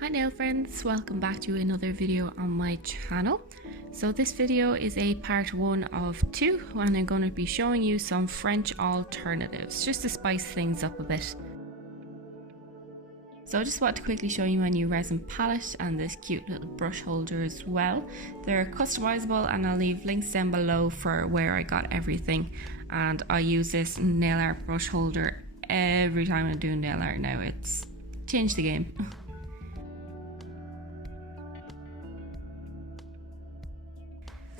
Hi nail friends, welcome back to another video on my channel. So this video is a part 1 of 2 and I'm going to be showing you some French alternatives just to spice things up a bit. So I just want to quickly show you my new resin palette and this cute little brush holder as well. They're customizable and I'll leave links down below for where I got everything, and I use this nail art brush holder every time I'm doing nail art now. It's changed the game.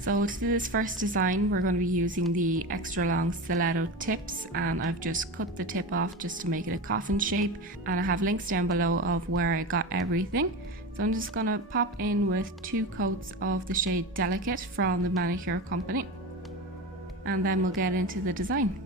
So to do this first design, we're going to be using the extra long stiletto tips, and I've just cut the tip off just to make it a coffin shape, and I have links down below of where I got everything. So I'm just going to pop in with 2 coats of the shade Delicate from the Manicure Company, and then we'll get into the design.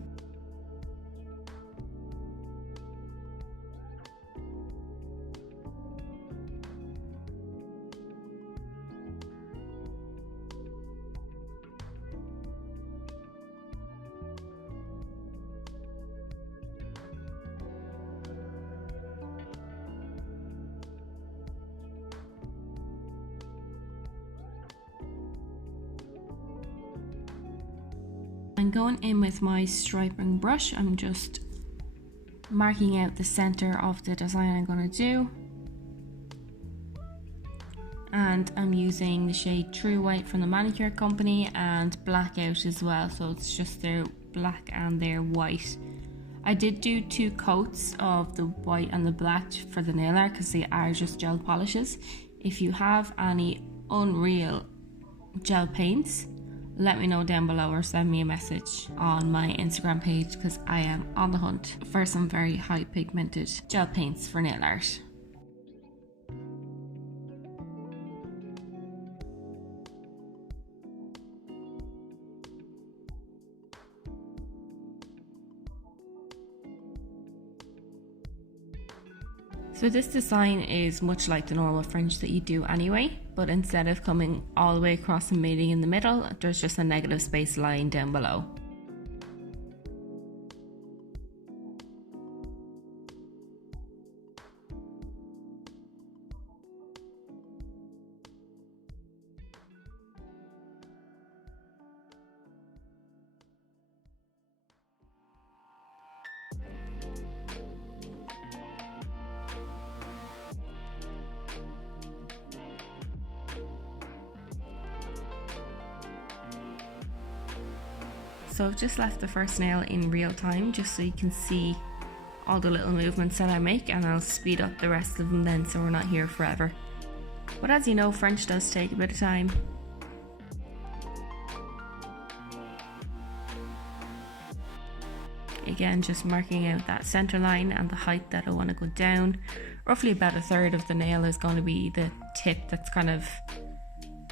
I'm going in with my striping brush. I'm just marking out the center of the design I'm going to do, and I'm using the shade True White from the Manicure Company and Blackout as well, so it's just their black and their white. I did do 2 coats of the white and the black for the nail art because they are just gel polishes. If you have any Unreal gel paints, let me know down below or send me a message on my Instagram page because I am on the hunt for some very high pigmented gel paints for nail art. So this design is much like the normal French that you do anyway, but instead of coming all the way across and meeting in the middle, there's just a negative space line down below. So I've just left the first nail in real time just so you can see all the little movements that I make, and I'll speed up the rest of them then so we're not here forever. But as you know, French does take a bit of time. Again, just marking out that center line and the height that I want to go down. Roughly about 1/3 of the nail is going to be the tip. That's kind of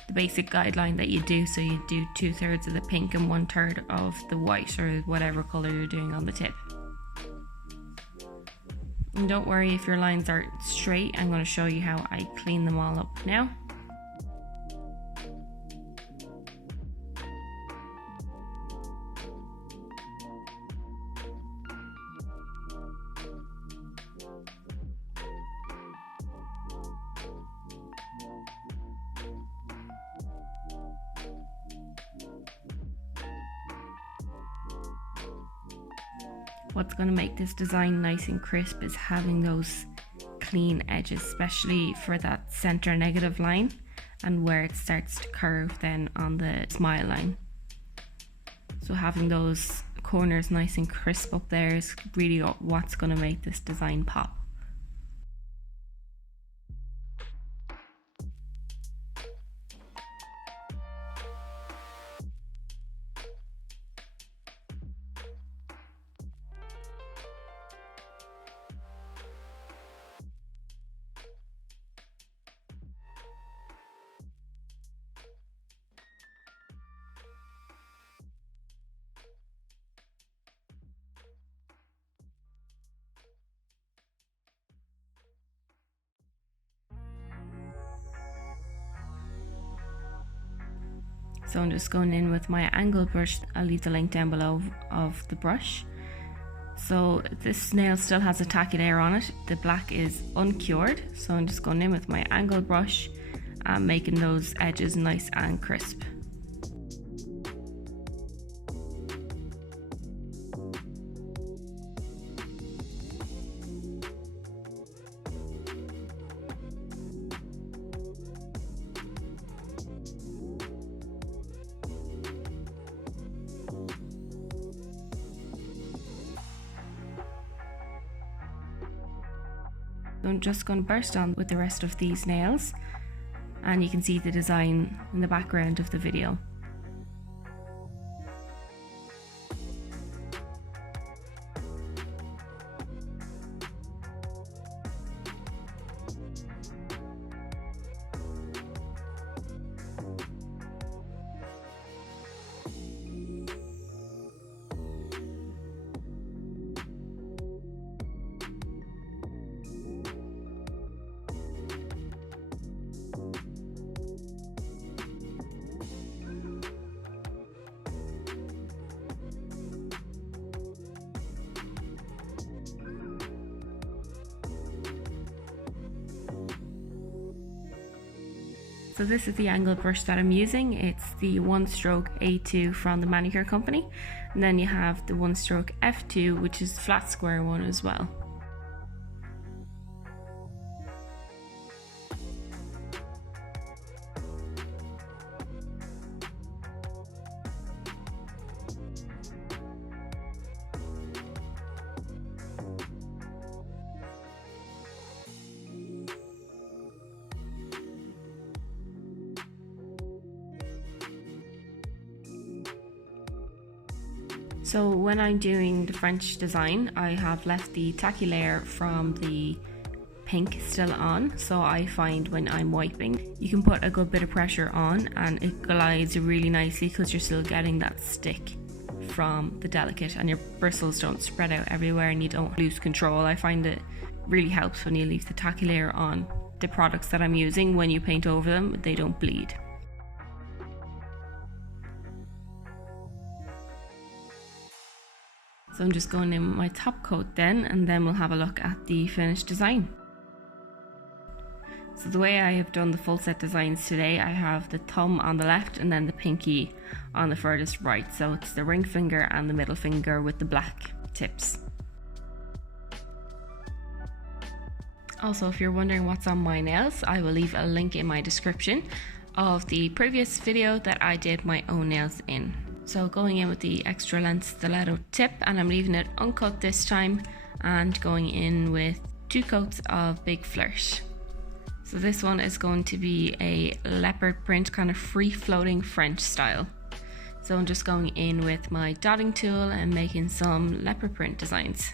the basic guideline that you do. So you do 2/3 of the pink and 1/3 of the white, or whatever color you're doing on the tip. And don't worry if your lines are straight, I'm going to show you how I clean them all up now. What's going to make this design nice and crisp is having those clean edges, especially for that center negative line and where it starts to curve then on the smile line. So having those corners nice and crisp up there is really what's going to make this design pop. So I'm just going in with my angled brush. I'll leave the link down below of the brush. So this nail still has a tacky layer on it. The black is uncured, so I'm just going in with my angled brush and making those edges nice and crisp. I'm just going to burst on with the rest of these nails, and you can see the design in the background of the video. So this is the angled brush that I'm using. It's the 1-stroke A2 from the manicure company. And then you have the 1-stroke F2, which is flat square one as well. So when I'm doing the French design, I have left the tacky layer from the pink still on, so I find when I'm wiping, you can put a good bit of pressure on and it glides really nicely because you're still getting that stick from the delicate and your bristles don't spread out everywhere and you don't lose control. I find it really helps when you leave the tacky layer on the products that I'm using. When you paint over them, they don't bleed. So I'm just going in with my top coat then, and then we'll have a look at the finished design. So the way I have done the full set designs today, I have the thumb on the left and then the pinky on the furthest right. So it's the ring finger and the middle finger with the black tips. Also, if you're wondering what's on my nails, I will leave a link in my description of the previous video that I did my own nails in. So going in with the extra length stiletto tip, and I'm leaving it uncut this time, and going in with 2 coats of Big Flirt. So this one is going to be a leopard print, kind of free floating French style. So I'm just going in with my dotting tool and making some leopard print designs.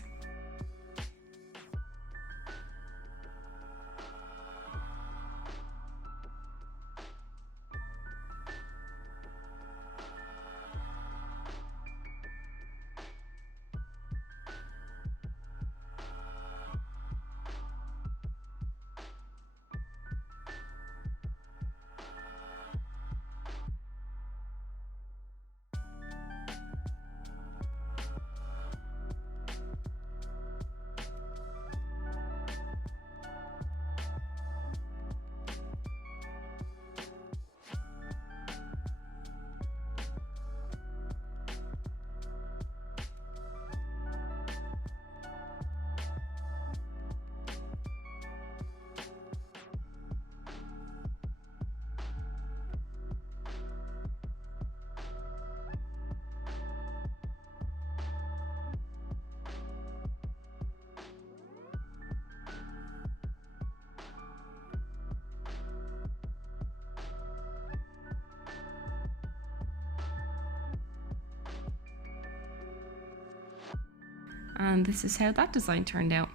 And this is how that design turned out.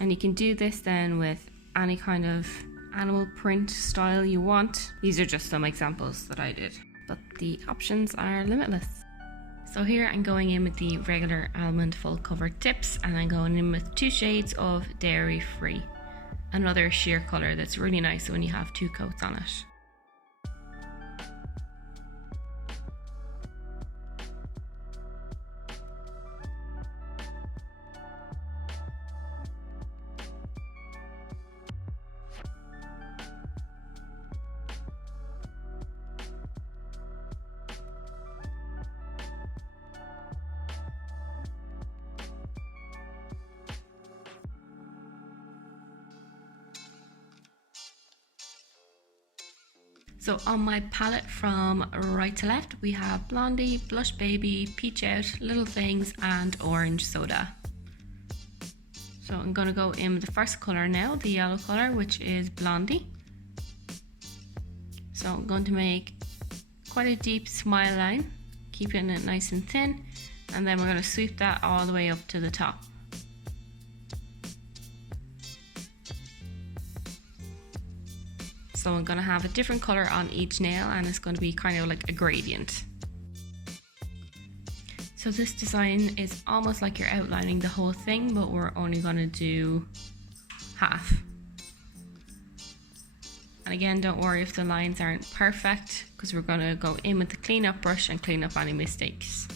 And you can do this then with any kind of animal print style you want. These are just some examples that I did, but the options are limitless. So here I'm going in with the regular almond full cover tips, and I'm going in with 2 shades of Dairy Free, another sheer color that's really nice when you have 2 coats on it. So on my palette from right to left, we have Blondie, Blush Baby, Peach Out, Little Things, and Orange Soda. So I'm going to go in with the first colour now, the yellow colour, which is Blondie. So I'm going to make quite a deep smile line, keeping it nice and thin, and then we're going to sweep that all the way up to the top. So I'm going to have a different colour on each nail, and it's going to be kind of like a gradient. So this design is almost like you're outlining the whole thing, but we're only going to do half. And again, don't worry if the lines aren't perfect, because we're going to go in with the clean up brush and clean up any mistakes.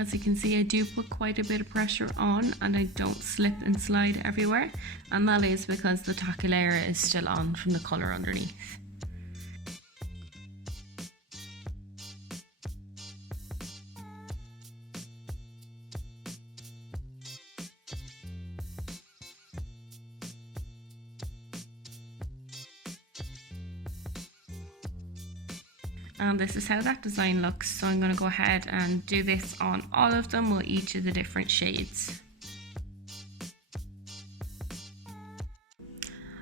As you can see, I do put quite a bit of pressure on and I don't slip and slide everywhere, and that is because the tacky layer is still on from the colour underneath. And this is how that design looks. So I'm going to go ahead and do this on all of them with each of the different shades.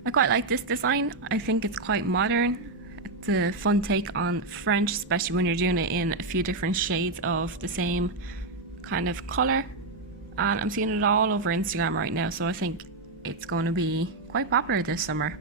I quite like this design. I think it's quite modern. It's a fun take on French, especially when you're doing it in a few different shades of the same kind of colour. And I'm seeing it all over Instagram right now, so I think it's going to be quite popular this summer.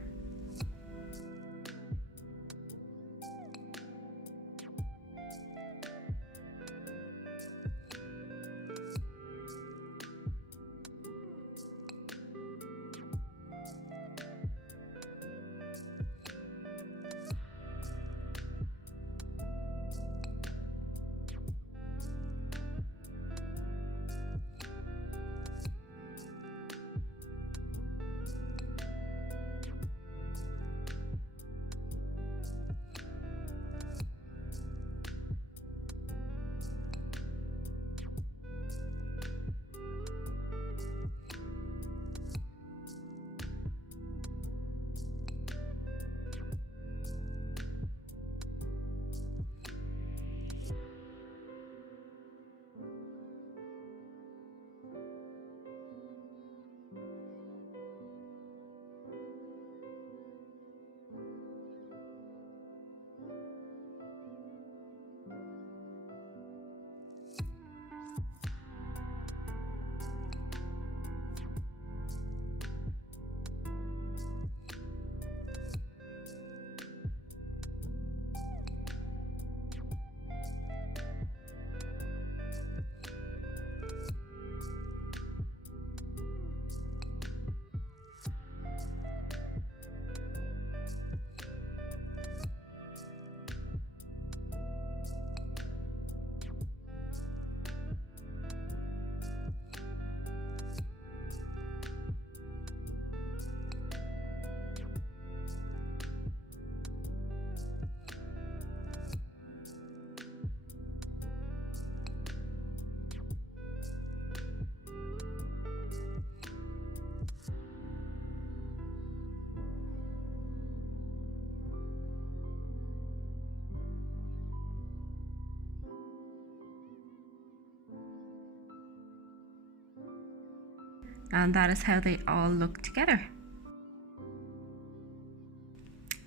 And that is how they all look together.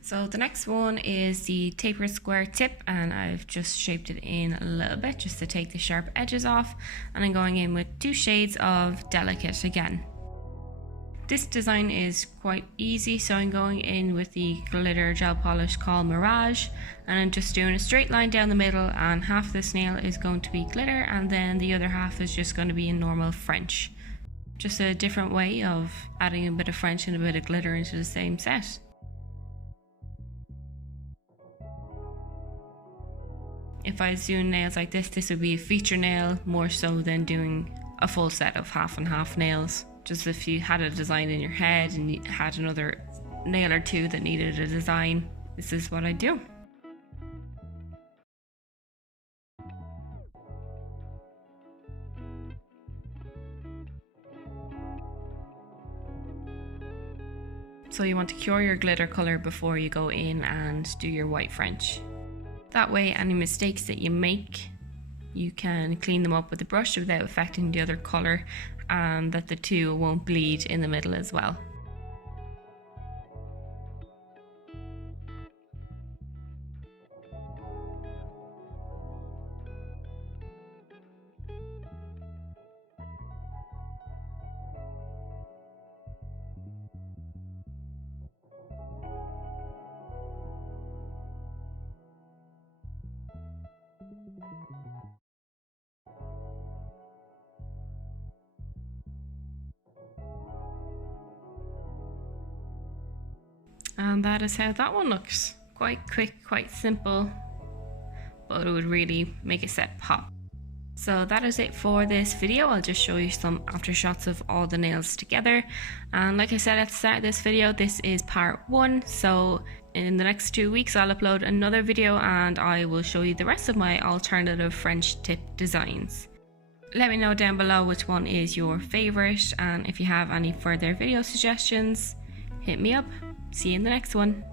So the next one is the tapered square tip, and I've just shaped it in a little bit just to take the sharp edges off, and I'm going in with 2 shades of Delicate again. This design is quite easy, so I'm going in with the glitter gel polish called Mirage, and I'm just doing a straight line down the middle, and half this nail is going to be glitter and then the other half is just going to be in normal French. Just a different way of adding a bit of French and a bit of glitter into the same set. If I was doing nails like this would be a feature nail more so than doing a full set of half and half nails. Just if you had a design in your head and you had another nail or two that needed a design, this is what I do. So you want to cure your glitter colour before you go in and do your white French. That way any mistakes that you make, you can clean them up with a brush without affecting the other colour, and that the two won't bleed in the middle as well. And that is how that one looks. Quite quick, quite simple, but it would really make a set pop. So that is it for this video. I'll just show you some after shots of all the nails together. And like I said at the start of this video, this is part 1. So in the next 2 weeks, I'll upload another video and I will show you the rest of my alternative French tip designs. Let me know down below which one is your favorite, and if you have any further video suggestions, hit me up. See you in the next one.